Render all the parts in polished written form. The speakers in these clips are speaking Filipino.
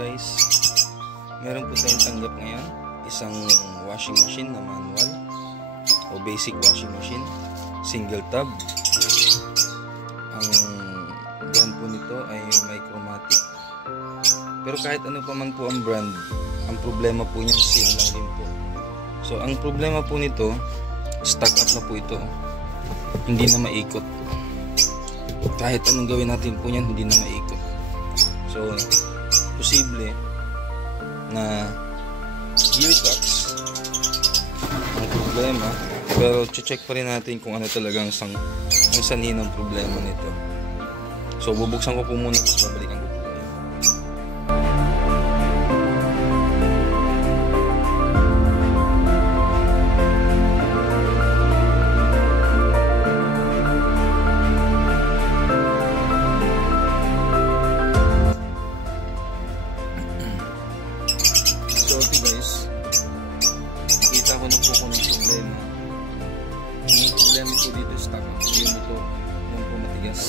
guys, meron po tayong tanggap ngayon, isang washing machine na manual o basic washing machine, single tub. Ang brand po nito ay Micromatic, pero kahit ano pa man po ang brand, ang problema po niya same lang din po. So ang problema po nito, stuck up na po ito, hindi na maikot. Kahit anong gawin natin po niyan, hindi na maikot. So posible na gearbox ang problema, pero check pa rin natin kung ano talagang ang sanhi ng problema nito. So bubuksan ko po muna, tapos babalikan ko po kayo. So ito guys, nakita ko na po kung yung problema. Yung problema po dito is stuck up yung motor, yung po matigas.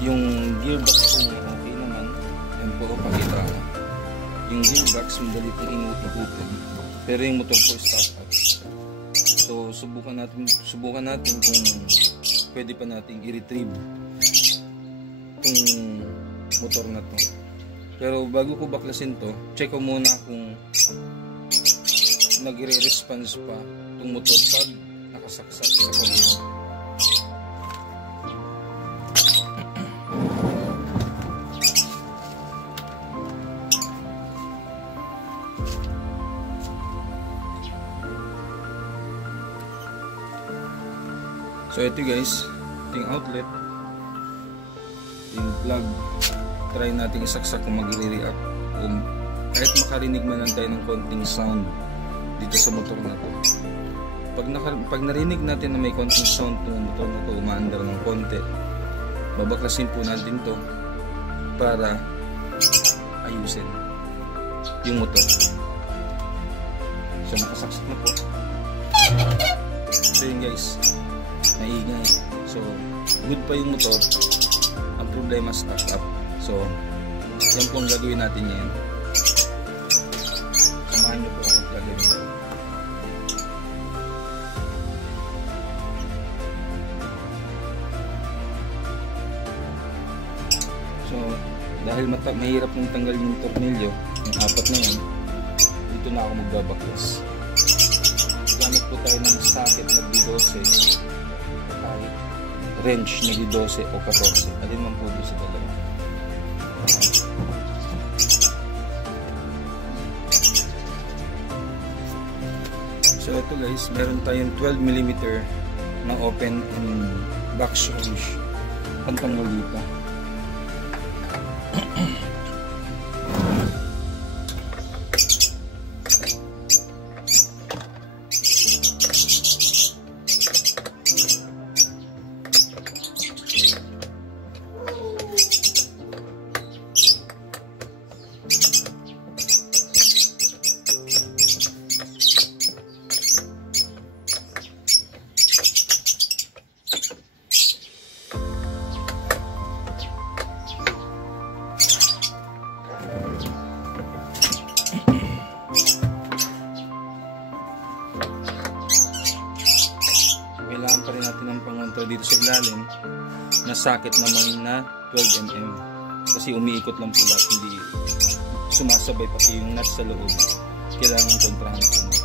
Yung gearbox po okay naman, yan po pakita ko. Yung gearbox madali po inuutot, pero yung motor po is stuck up. So subukan natin kung pwede pa nating i-retrieve itong motor na to. Pero bago ko baklasin to, check ko muna kung nagre-response pa itong motor pag nakasaksak sa pamilya. So ito guys, ito yung outlet, yung plug. Try natin isaksak kung mag-react, kung kahit makarinig man lang tayo ng konting sound dito sa motor na to. Pag narinig natin na may konting sound ng motor na to, umaandar ng konti, babaklasin po natin to para ayusin yung motor. So nakasaksak na po. So yun guys, naingay. So good pa yung motor, ang problema stuck up. So yan po ang gagawin natin ngayon. Samahan nyo po ang gagawin ko. So dahil mahirap nang tanggal yung tornilyo, yung apat na yan, dito na ako magbabaklas. Gamit po tayo ng socket na D12, kahit wrench na D12 o 14, alin man po doon sa dalawa. So ito guys, meron tayong 12mm na open and box wrench. Pantanggal dito. Kailangan pa rin natin ng pangontra dito sa ilalim na socket naman na 12mm, kasi umiikot lang po lahat, hindi sumasabay pati yung nut sa loob. Kailangan kontrahan po natin.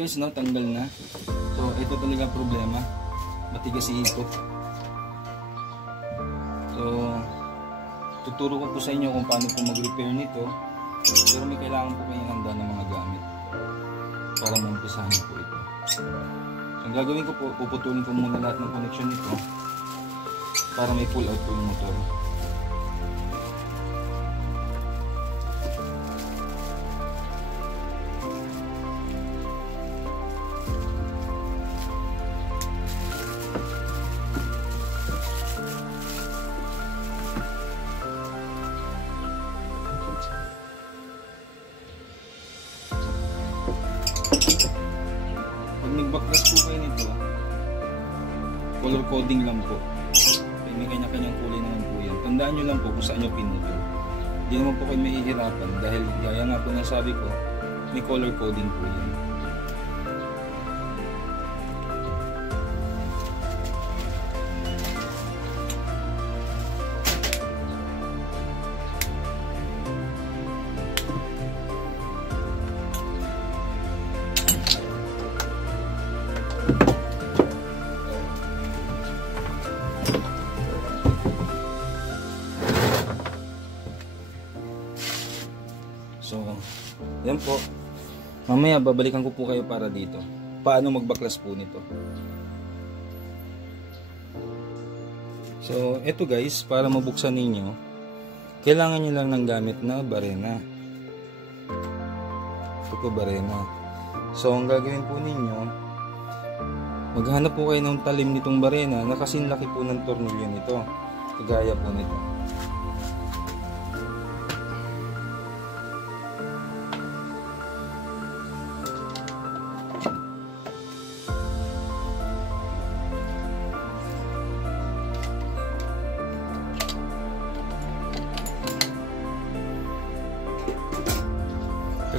guys, no, tanggal na. So ito talaga ang problema, matigas iikot. So tuturo ko po sa inyo kung paano po mag-repair nito, pero may kailangan po kayong handa ng mga gamit para maumpisahan po ito. So, ang gagawin ko po, puputulin ko muna lahat ng connection nito para may pull out po yung motor. Pag nag-backlash po kayo nito, color coding lang po. May kanya-kanyang kulay naman po yan. Tandaan nyo lang po kung saan nyo pinutol. Hindi naman po kayo mahihirapan dahil gaya nga po nasabi ko, may color coding po yan. So, yan po. Mamaya babalikan ko po kayo para dito. Paano magbaklas po nito. So, eto guys, para mabuksan ninyo, kailangan nyo lang ng gamit na barena. Ito po barena. So, ang gagawin po ninyo, maghanap po kayo ng talim nitong barena na kasing laki po ng tornilyo nito. Kagaya po nito.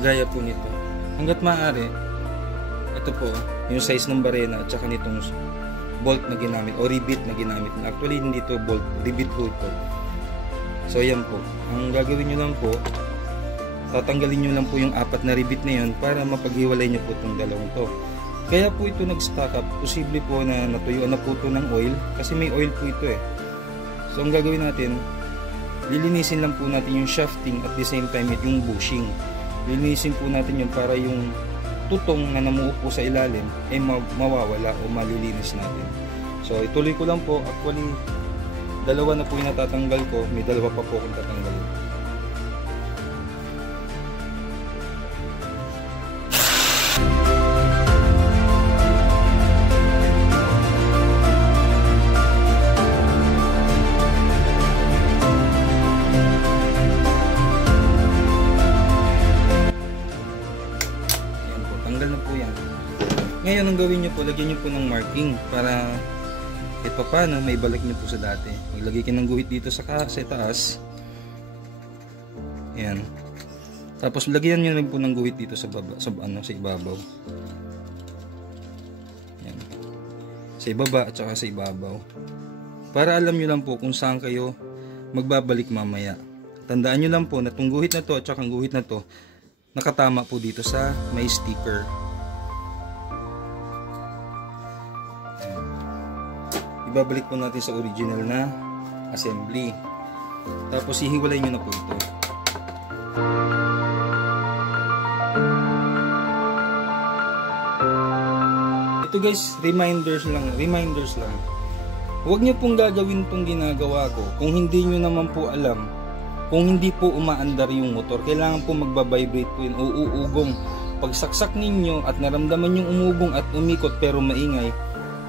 Kagaya po nito. Hanggat maaari, ito po, yung size ng barena at saka nitong bolt na ginamit o rivet na ginamit. Actually, hindi ito bolt, rivet po ito. So, yan po. Ang gagawin nyo lang po, tatanggalin nyo lang po yung 4 na rivet na yun para mapaghiwalay nyo po itong dalawang to. Kaya po ito nag-stack up. Posible po na natuyuan na po ito ng oil kasi may oil po ito eh. So, ang gagawin natin, lilinisin lang po natin yung shafting at the same time yung bushing. Lilinisin po natin yun para yung tutong na namuo po sa ilalim ay mawawala o malilinis natin. So ituloy ko lang po. Actually, dalawa na po yung natatanggal ko. May dalawa pa po akong tatanggalin. Ngayon, ang gawin nyo po, lagyan nyo po ng marking para kahit pa paano may balik nyo po sa dati. Maglagay kayo ng guhit dito sa taas. Ayan. Tapos lagyan nyo rin po ng guhit dito sa ibabaw. Ayan. Sa ibaba at saka sa ibabaw. Para alam nyo lang po kung saan kayo magbabalik mamaya. Tandaan nyo lang po na itong guhit na to at saka ang guhit na to nakatama po dito sa may sticker. Ibabalik po natin sa original na assembly. Tapos hihiwalay nyo na po ito. Ito guys, reminders lang. Huwag nyo pong gagawin itong ginagawa ko kung hindi nyo naman po alam, kung hindi po umaandar yung motor. Kailangan po magbabibrate po yun o uugong. Pag saksak ninyo at naramdaman yung umugong at umikot pero maingay,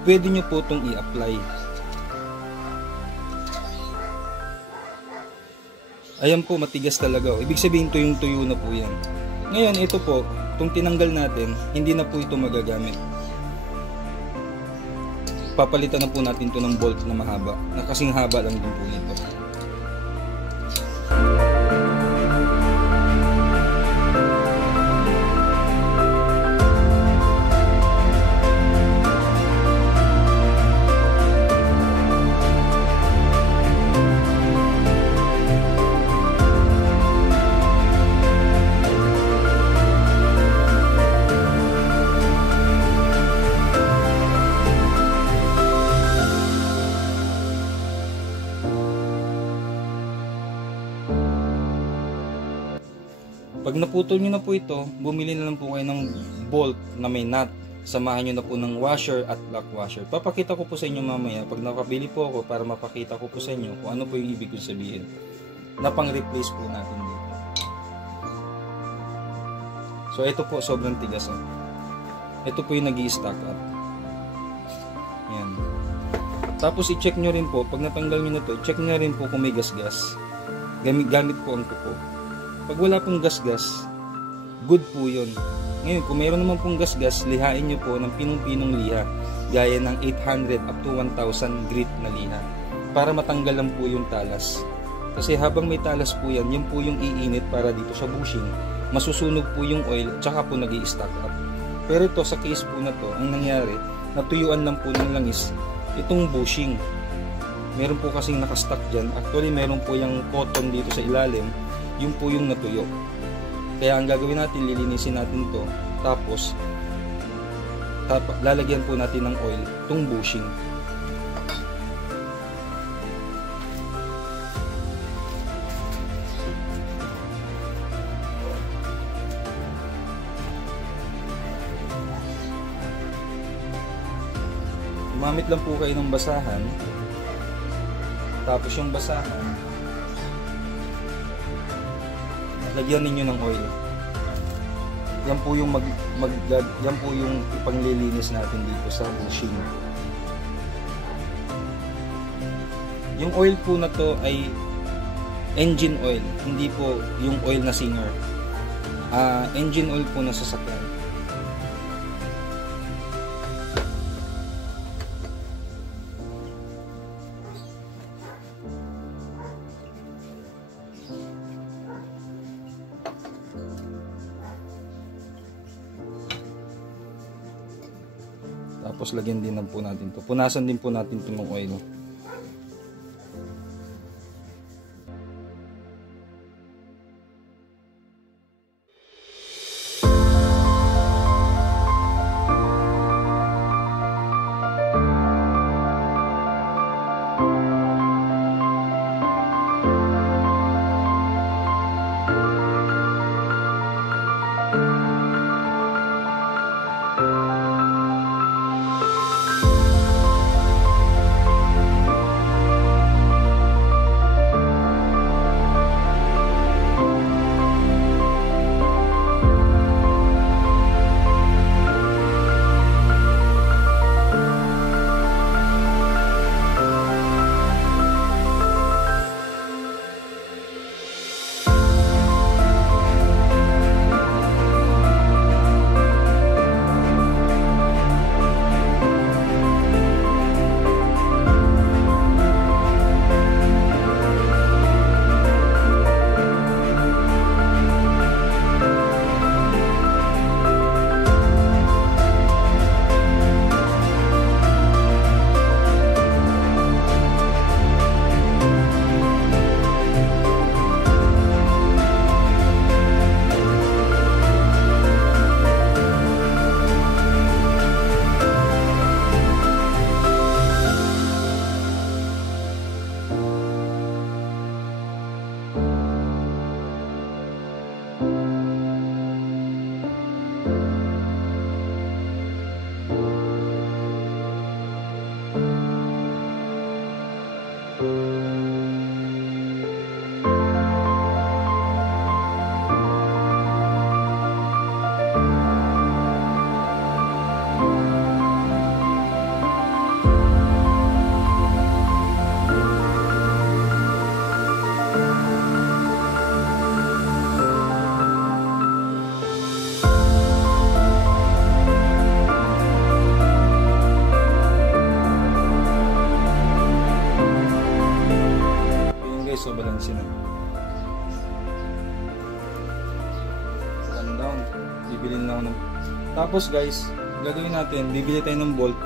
pwede nyo po itong i-apply. Ayan po, matigas talaga. Ibig sabihin, tuyong-tuyo na po yan. Ngayon, ito po, itong tinanggal natin, hindi na po ito magagamit. Papalitan na po natin ito ng bolt na mahaba. Na kasing haba lang din po nito. Pag naputol nyo na po ito, bumili na lang po kayo ng bolt na may nut. Samahan nyo na po ng washer at lock washer. Papakita ko po sa inyo mamaya pag nakabili po ako para mapakita ko po sa inyo kung ano po yung ibig ko sabihin na pang-replace po natin dito. So ito po sobrang tigas. Ito po yung nag-i-stack up. Yan. Tapos i-check nyo rin po, pag natanggal nyo na to, check nyo rin po kung may gas-gas. Gamit po ang kuko. Pag wala pong gas-gas, good po yun. Ngayon, kung mayroon naman pong gas-gas, lihain nyo po ng pinong-pinong liha, gaya ng 800 up to 1,000 grit na liha, para matanggal lang po yung talas. Kasi habang may talas po yan, yun po yung iinit para dito sa bushing, masusunog po yung oil, tsaka po nag-i-stack up. Pero ito, sa case po na to, ang nangyari, natuyuan lang po ng langis itong bushing. Meron po kasing nakastack dyan. Actually, meron po yung cotton dito sa ilalim, yun po yung natuyo. Kaya ang gagawin natin, lilinisin natin to, tapos lalagyan po natin ng oil itong bushing. Gumamit lang po kayo ng basahan, tapos yung basahan lagyan ninyo ng oil. Yan po yung yan po yung ipanglilinis natin dito sa bushing. Yung oil po na to ay engine oil, hindi po yung oil na Singer. Engine oil po na sasakyan. Tapos lagyan din po natin to. Punasan din po natin ito ng oil. So balansin na. One down. Bibilin na ako ng... Tapos guys, gagawin natin, bibili tayo ng bolt.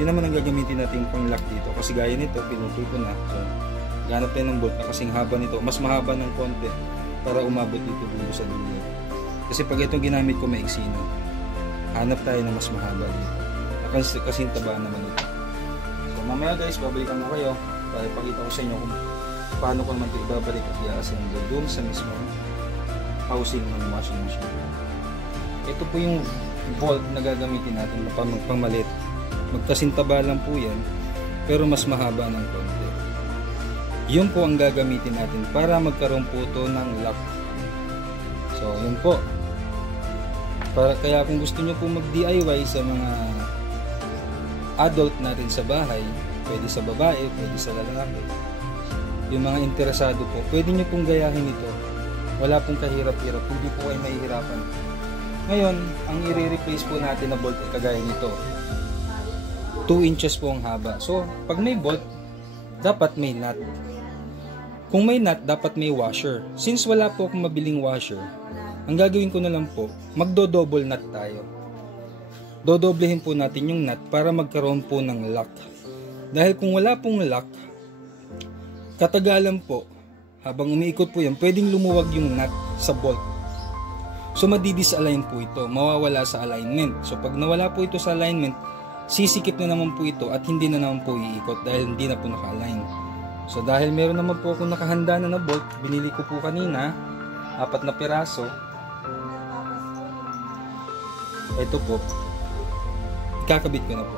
Yun naman ang gagamitin natin pang lock dito. Kasi gaya nito, pinutol ko na. So, ganap tayo ng bolt na kasing haba nito. Mas mahaba ng konti para umabot dito dulo sa dulo. Kasi pag itong ginamit ko maiksi na, hanap tayo na mas mahaba dito. Kasing taba naman ito. So mamaya guys, babalikan ko kayo para ipakita ko sa inyo kung paano ko naman ito ibabalik at i-assemble doon sa mismo housing ng washing machine. Ito po yung bolt na gagamitin natin na pamalit. Magkasintaba lang po yan, pero mas mahaba ng konti. Yun po ang gagamitin natin para magkaroon po ito ng lock. So yun po. Kaya kung gusto nyo po mag-DIY sa mga adult natin sa bahay, pwede sa babae, pwede sa lalaki, yung mga interesado po, pwede nyo pong gayahin ito. Wala pong kahirap-hirap, hindi po kayo mahihirapan. Ngayon, ang i-replace po natin na bolt ay kagaya nito. 2 inches po ang haba. So, pag may bolt, dapat may nut. Kung may nut, dapat may washer. Since wala po akong mabiling washer, ang gagawin ko na lang po, magdo-double nut tayo. Dodoblehin po natin yung nut para magkaroon po ng lock. Dahil kung wala pong lock, katagalan po, habang umiikot po yan, pwedeng lumuwag yung nut sa bolt. So madidisalign po ito, mawawala sa alignment. So pag nawala po ito sa alignment, sisikip na naman po ito at hindi na naman po iikot dahil hindi na po naka-align. So dahil meron naman po akong nakahanda na bolt, binili ko po kanina, 4 na piraso. Ito po, ikakabit ko na po.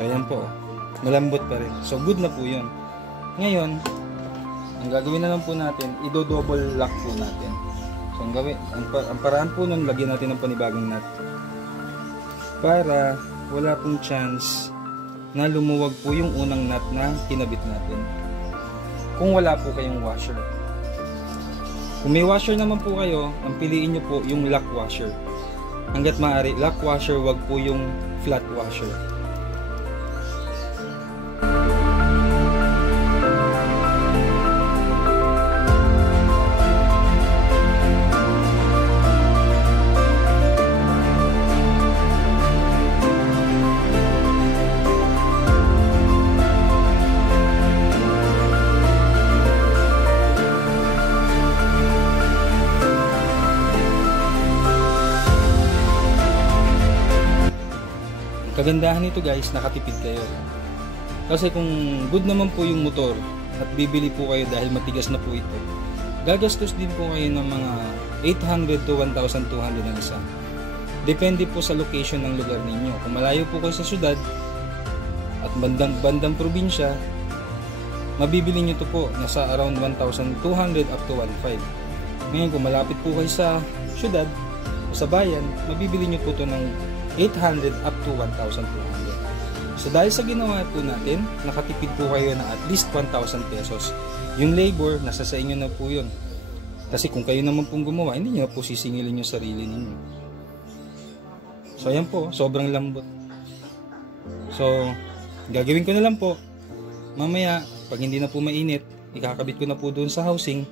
So ayan po, malambot pa rin. So good na po yun. Ngayon, ang gagawin na lang po natin, i-double lock po natin. So ang paraan po nun, lagyan natin ng panibagong nut. Para wala pong chance na lumuwag po yung unang nut na kinabit natin. Kung wala po kayong washer. Kung may washer naman po kayo, ang piliin nyo po yung lock washer. Hanggat maaari, lock washer, wag po yung flat washer. Kagandahan nito guys, nakatipid kayo. Kasi kung good naman po yung motor at bibili po kayo dahil matigas na po ito, gagastos din po kayo ng mga 800 to 1,200 ang isa. Depende po sa location ng lugar ninyo. Kung malayo po kayo sa syudad at bandang probinsya, mabibili nyo ito po nasa around 1,200 up to 1,500. Ngayon kung malapit po kayo sa syudad o sa bayan, mabibili nyo po ito ng 800 up to 1,200. So dahil sa ginawa po natin, nakatipid po kayo na at least 1,000 pesos. Yung labor, nasa sa inyo na po yun. Kasi kung kayo naman pong gumawa, hindi nyo po sisingilin yung sarili ninyo. So ayan po, sobrang lambot. So, gagawin ko na lang po. Mamaya, pag hindi na po mainit, ikakabit ko na po doon sa housing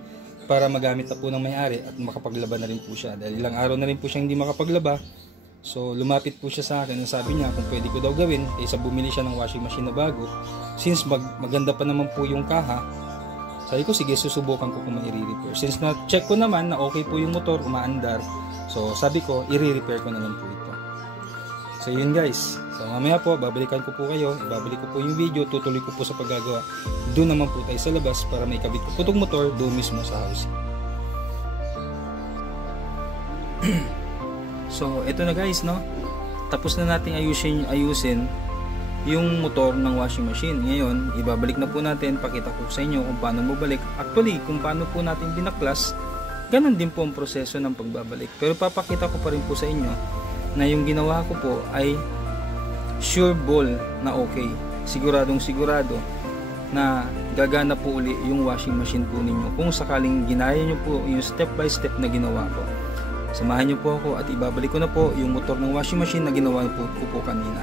para magamit na po ng may-ari at makapaglaba na rin po siya. Dahil ilang araw na rin po siya hindi makapaglaba. So lumapit po siya sa akin at sabi niya kung pwede ko daw gawin kaysa bumili siya ng washing machine na bago. Since maganda pa naman po yung kaha, sabi ko sige susubukan ko kung mai-repair. Since na-check ko naman na okay po yung motor, umaandar, so sabi ko i-repair ko na lang po ito. So yun guys, so mamaya po babalikan ko po kayo, ibabalik ko po yung video, tutuloy ko po sa paggagawa. Doon naman po tayo sa labas para may kabit ko po itong motor doon mismo sa house. So ito na guys, no, tapos na nating ayusin yung motor ng washing machine. Ngayon ibabalik na po natin, pakita ko sa inyo kung paano mabalik. Actually kung paano po natin binaklas, ganun din po ang proseso ng pagbabalik, pero papakita ko pa rin po sa inyo na yung ginawa ko po ay sure ball na okay, siguradong sigurado na gagana po uli yung washing machine po ninyo kung sakaling ginaya nyo po yung step by step na ginawa ko. Samahan nyo po ako at ibabalik ko na po yung motor ng washing machine na ginawa ko po kanina.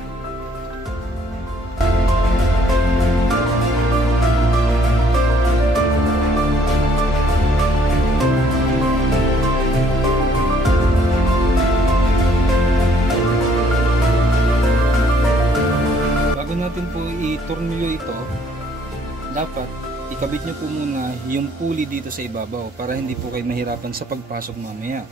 Natin po i-tornilyo ito, dapat ikabit nyo po muna yung pulley dito sa ibabaw para hindi po kayo mahirapan sa pagpasok mamaya.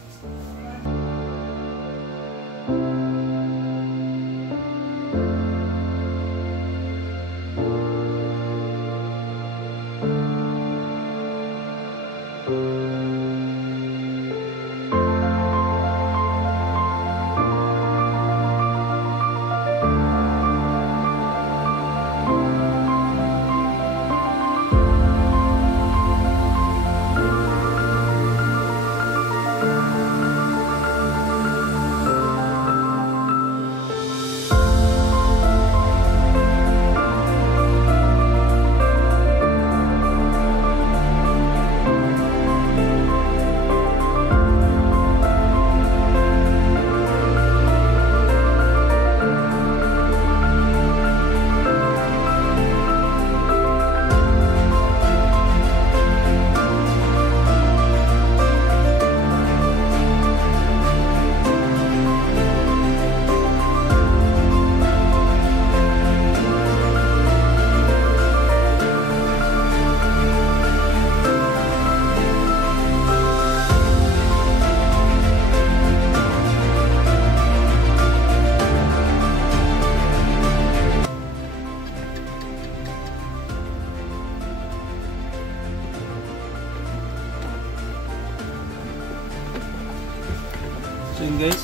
So yun guys,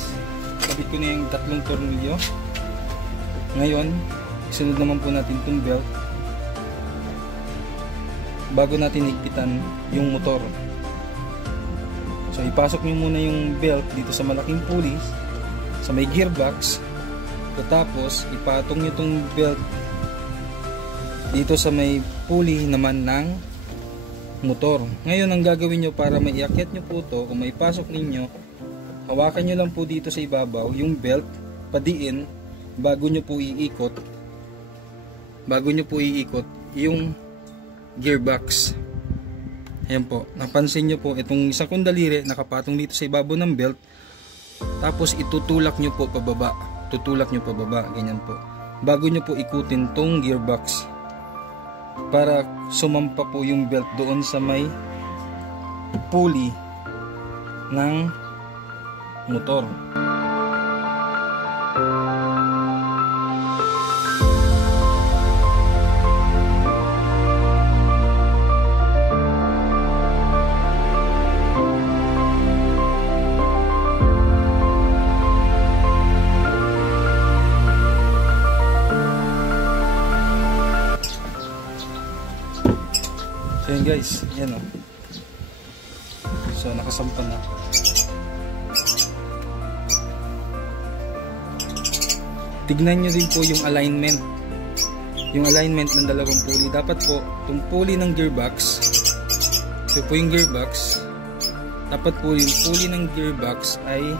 kabit ko na yung tatlong tornilyo. Ngayon, isunod naman po natin itong belt bago natin higpitan yung motor. So ipasok nyo muna yung belt dito sa malaking pulley sa may gearbox, tapos ipatong nyo itong belt dito sa may pulley naman ng motor. Ngayon ang gagawin nyo para maiakyat nyo po ito, kung maipasok ninyo, hawakan nyo lang po dito sa ibabaw yung belt, padiin bago nyo po iikot yung gearbox. Ayan po, napansin nyo po itong isang kong daliri nakapatong dito sa ibabaw ng belt, tapos itutulak nyo po pababa, ganyan po, bago nyo po ikutin tong gearbox para sumampa po yung belt doon sa may pulley ng motor. So yun guys, yan o. So nakasampan na. Tignan nyo din po yung alignment. Yung alignment ng dalawang pulley. Dapat po, itong pulley ng gearbox, ito po yung gearbox, dapat po yung pulley ng gearbox ay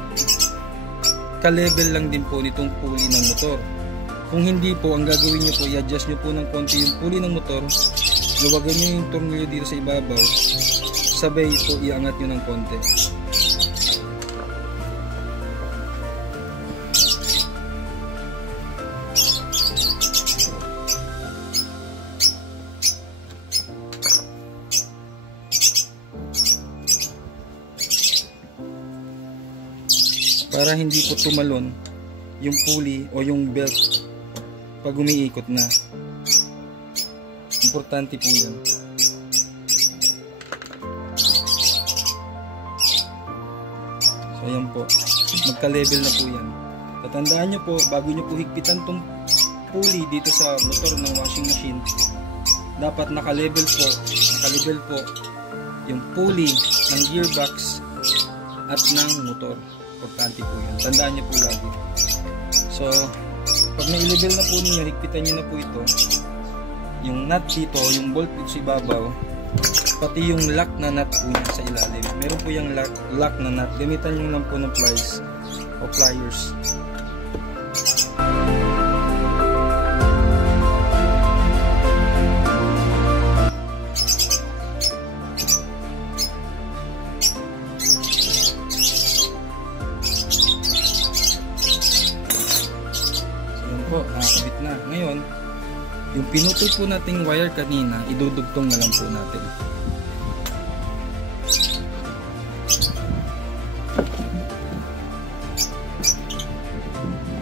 ka-level lang din po nitong pulley ng motor. Kung hindi po, ang gagawin nyo po, i-adjust nyo po ng konti yung pulley ng motor, luwagan nyo yung tornilyo dito sa ibabaw, sabay po iangat nyo ng konti. Para hindi po tumalon yung pulley o yung belt pag umiikot na. Importante po yan. So ayan po, magka-level na po yan. Tatandaan nyo po, bago nyo po higpitan tong pulley dito sa motor ng washing machine, dapat naka-level po yung pulley ng gearbox at ng motor. Importante po yan, tandaan nyo po lagi. So pag na-level na po ninyo, higpitan nyo na po ito, yung nut dito, yung bolt dito sa ibabaw, pati yung lock na nut po yan sa ilalim. Meron po yung lock na nut, gamitan nyo lang po ng pliers o pliers. Po, nakakabit na. Ngayon, yung pinutol po nating wire kanina, idudugtong na lang po natin.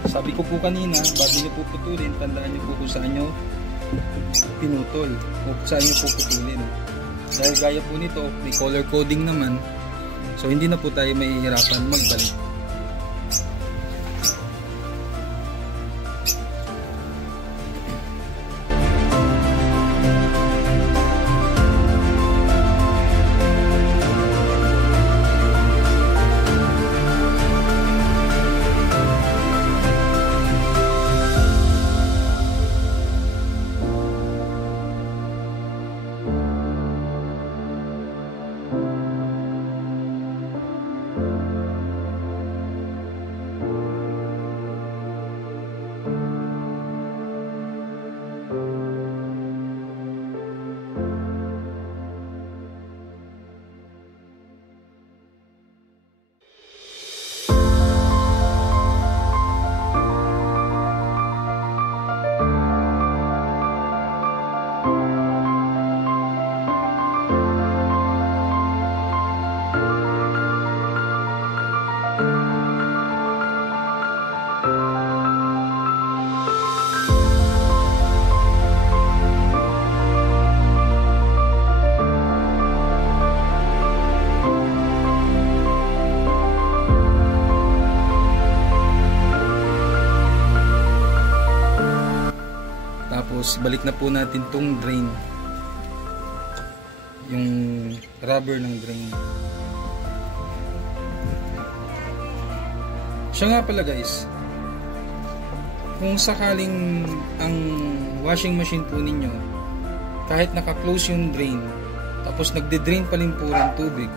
Sabi ko po kanina, bago nyo po putulin, tandaan nyo po kung saan nyo pinutol o kung saan nyo po putulin. Dahil gaya po nito, may color coding naman, so hindi na po tayo mahihirapan magbalik. Tapos balik na po natin tong drain, yung rubber ng drain. Siya nga pala guys, kung sakaling ang washing machine po ninyo, kahit naka-close yung drain, tapos nagde-drain pa rin po ng tubig,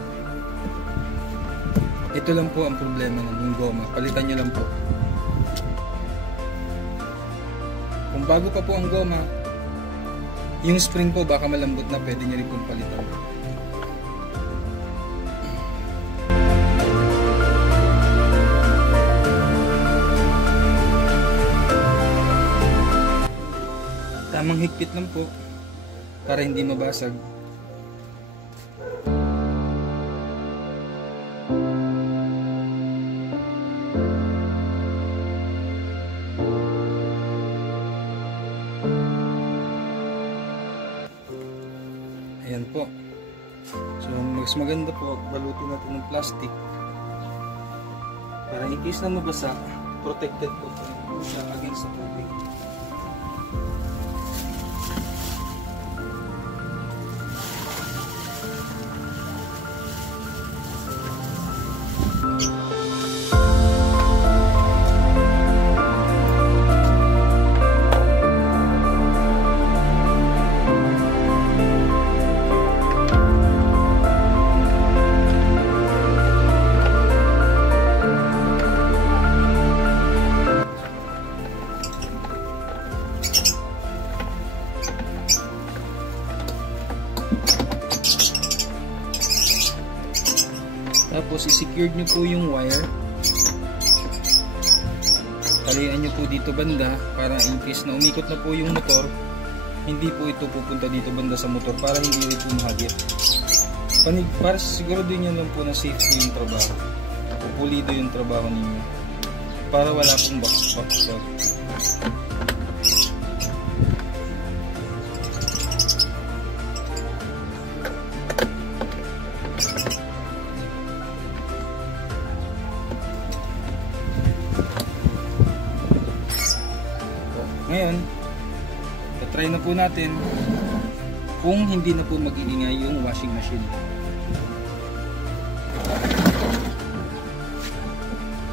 ito lang po ang problema ng goma. Palitan nyo lang po. Kung bago pa po ang goma, yung spring po baka malambot na, pwede nyo rin pong palitan. Tamang higpit lang po para hindi mabasag. Ayan po. So mas maganda po, balutin natin ng plastic para in case na mabasa, protected po siya against the tubig. Tapos i-secured nyo po yung wire, talian nyo po dito banda para in case na umikot na po yung motor, hindi po ito pupunta dito banda sa motor para hindi rin po mahagip. Para siguro din nyo lang po na safe po yung trabaho, pupulido yung trabaho ninyo. para wala pong bakbak. Ngayon, try na po natin kung hindi na po mag-iingay yung washing machine.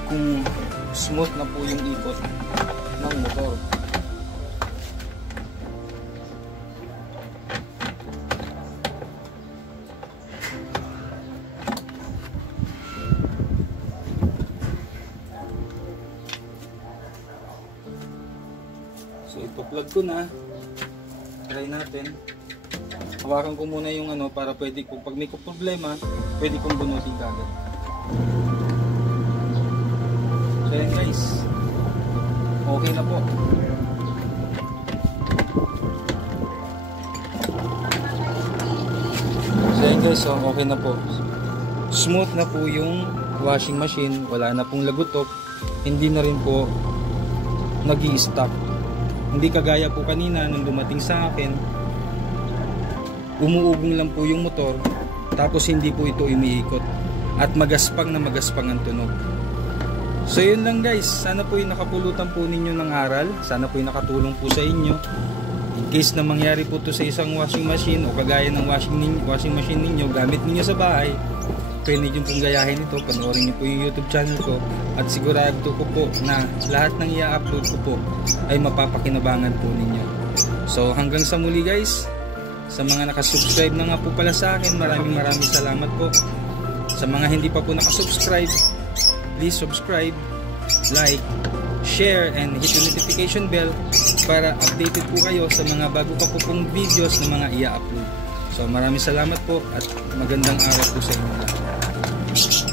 Kung smooth na po yung ikot ng motor. So ipo-plug ko na. Try natin. Hawakan ko muna yung ano para pwede kung pag may problema, pwede kong bunutin kagad. So yan guys. Okay na po. So yan guys, so okay na po. Smooth na po yung washing machine, wala na pong lagutok, hindi na rin po nag-i-stop. Hindi kagaya po kanina nung dumating sa akin, umuugong lang po yung motor tapos hindi po ito umiikot at magaspang na magaspang ang tunog. So yun lang guys, sana po yung nakapulutan po ninyo ng aral, sana po yung nakatulong po sa inyo. In case na mangyari po to sa isang washing machine o kagaya ng washing machine ninyo, gamit ninyo sa bahay, pwede nyo pong gayahin ito, panoorin nyo po yung YouTube channel ko at sigurado ko po na lahat ng i-upload ko po ay mapapakinabangan po ninyo. So hanggang sa muli guys, sa mga nakasubscribe na nga po pala sa akin, maraming salamat po. Sa mga hindi pa po nakasubscribe, please subscribe, like, share, and hit the notification bell para updated po kayo sa mga bago pa po pong videos na mga i-upload. So maraming salamat po at magandang araw po sa inyo lahat.